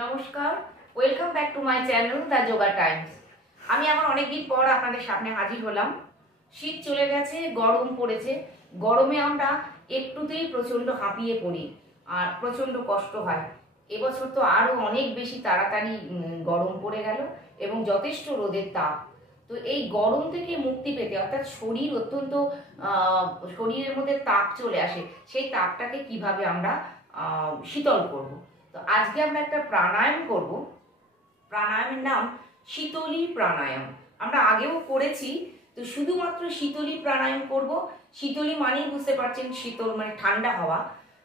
নমস্কার, welcome back to my channel the yoga Times. আমি আবার অনেকদিন পর আপনাদের সামনে হাজির হলাম। শীত চলে গেছে, গরম পড়েছে। গরমে আমরা একটুতেই প্রচণ্ড হাঁপিয়ে পড়ি আর প্রচণ্ড কষ্ট হয়। এবছর তো আরও অনেক বেশি তাড়াতাড়ি গরম পড়ে গেল এবং যথেষ্ট রোদের তাপ। তো এই গরম থেকে মুক্তি পেতে, অর্থাৎ শরীর অত্যন্ত শরীরের মধ্যে তাপ চলে আসে, সেই তাপটাকে কিভাবে আমরা শীতল করব। তো আজকে আমরা একটা প্রাণায়াম করব। প্রাণায়ামের নাম শীতলী প্রাণায়াম। আমরা আগেও করেছি, তো শুধুমাত্র শীতলী প্রাণায়াম করব। শীতলী মানেই বুঝতে পারছেন শীতল মানে ঠান্ডা হওয়া।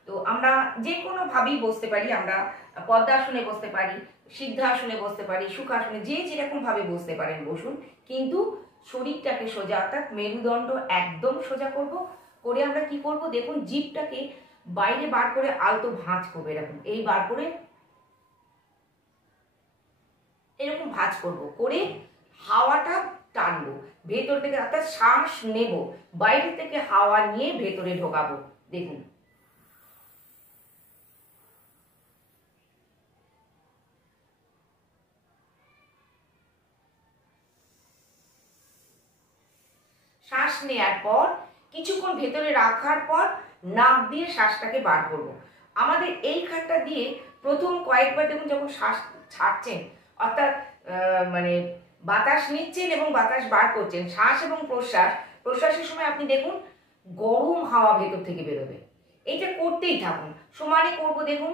তো আমরা যে কোনোভাবেই বসতে পারি, আমরা পদ্মাসনে বসতে পারি, সিদ্ধাসনে বসতে পারি, সুখাসনে, যে যেরকম ভাবে বসতে পারেন বসুন, কিন্তু শরীরটাকে সোজা, অর্থাৎ মেরুদণ্ড একদম সোজা করব। করে আমরা কি করব দেখুন, জিভটাকে বাইরে বার করে আলতো ভাঁজ করবে, এরকম এই বার করে এরকম ভাঁজ করব, করে হাওয়াটা টানবো ভেতর থেকে, অর্থাৎ শ্বাস নেব, বাইরে থেকে হাওয়া নিয়ে ভেতরে ঢোকাবো। দেখুন, শ্বাস নেওয়ার পর কিছুক্ষণ ভেতরে রাখার পর নাক দিয়ে শ্বাসটাকে বার করব। আমাদের এই খাটটা দিয়ে প্রথম কয়েকবার দেখুন, যখন শ্বাস ছাড়ছেন, অর্থাৎ মানে বাতাস নিচ্ছেন এবং বাতাস বার করছেন, শ্বাস এবং প্রশ্বাসের সময় আপনি দেখুন গরম হাওয়া ভেতর থেকে বেরোবে। এইটা করতেই থাকুন, সমানে করব। দেখুন,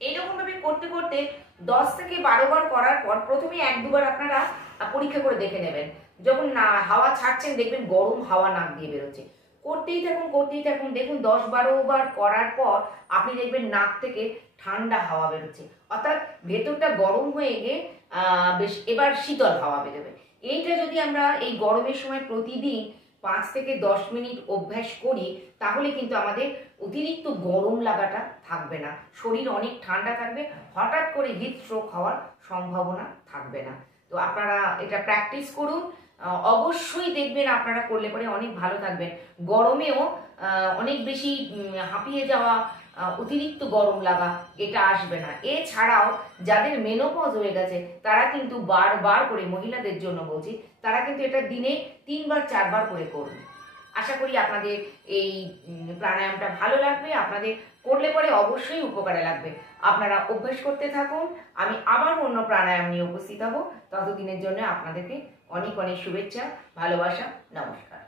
এইরকম ভাবে করতে করতে 10 থেকে 12 বার করার পর প্রথমে 1-2 বার আপনারা পরীক্ষা করে দেখে নেবেন। যখন না হাওয়া ছাড়ছেন, দেখবেন গরম হাওয়া নাক দিয়ে বেরোচ্ছে। করতেই থাকুন, করতেই থাকুন। দেখুন 10-12 বার করার পর আপনি দেখবেন নাক থেকে ঠান্ডা হাওয়া বেরোচ্ছে, অর্থাৎ ভেতরটা গরম হয়ে গিয়ে বেশ এবার শীতল হাওয়া বেরোবে। এইটা যদি আমরা এই গরমের সময় প্রতিদিন 5 থেকে 10 মিনিট অভ্যাস করি, তাহলে কিন্তু আমাদের অতিরিক্ত গরম লাগাটা থাকবে না, শরীর অনেক ঠান্ডা থাকবে, হঠাৎ করে হিট স্ট্রোক হওয়ার সম্ভাবনা থাকবে না। তো আপনারা এটা প্র্যাকটিস করুন, অবশ্যই দেখবেন আপনারা করলে পরে অনেক ভালো থাকবেন। গরমেও অনেক বেশি হাঁপিয়ে যাওয়া, অতিরিক্ত গরম লাগা, এটা আসবে না। এছাড়াও যাদের মেনোপজ হয়ে গেছে তারা কিন্তু বারবার করে, মহিলাদের জন্য বলছি, তারা কিন্তু এটা দিনে 3-4 বার করে করবে। আশা করি আপনাদের এই প্রাণায়ামটা ভালো লাগবে, আপনাদের করলে পরে অবশ্যই উপকারে লাগবে। আপনারা অভ্যাস করতে থাকুন। আমি আবার অন্য প্রাণায়াম নিয়ে উপস্থিত হব। ততদিনের জন্য আপনাদেরকে অনেক অনেক শুভেচ্ছা, ভালোবাসা, নমস্কার।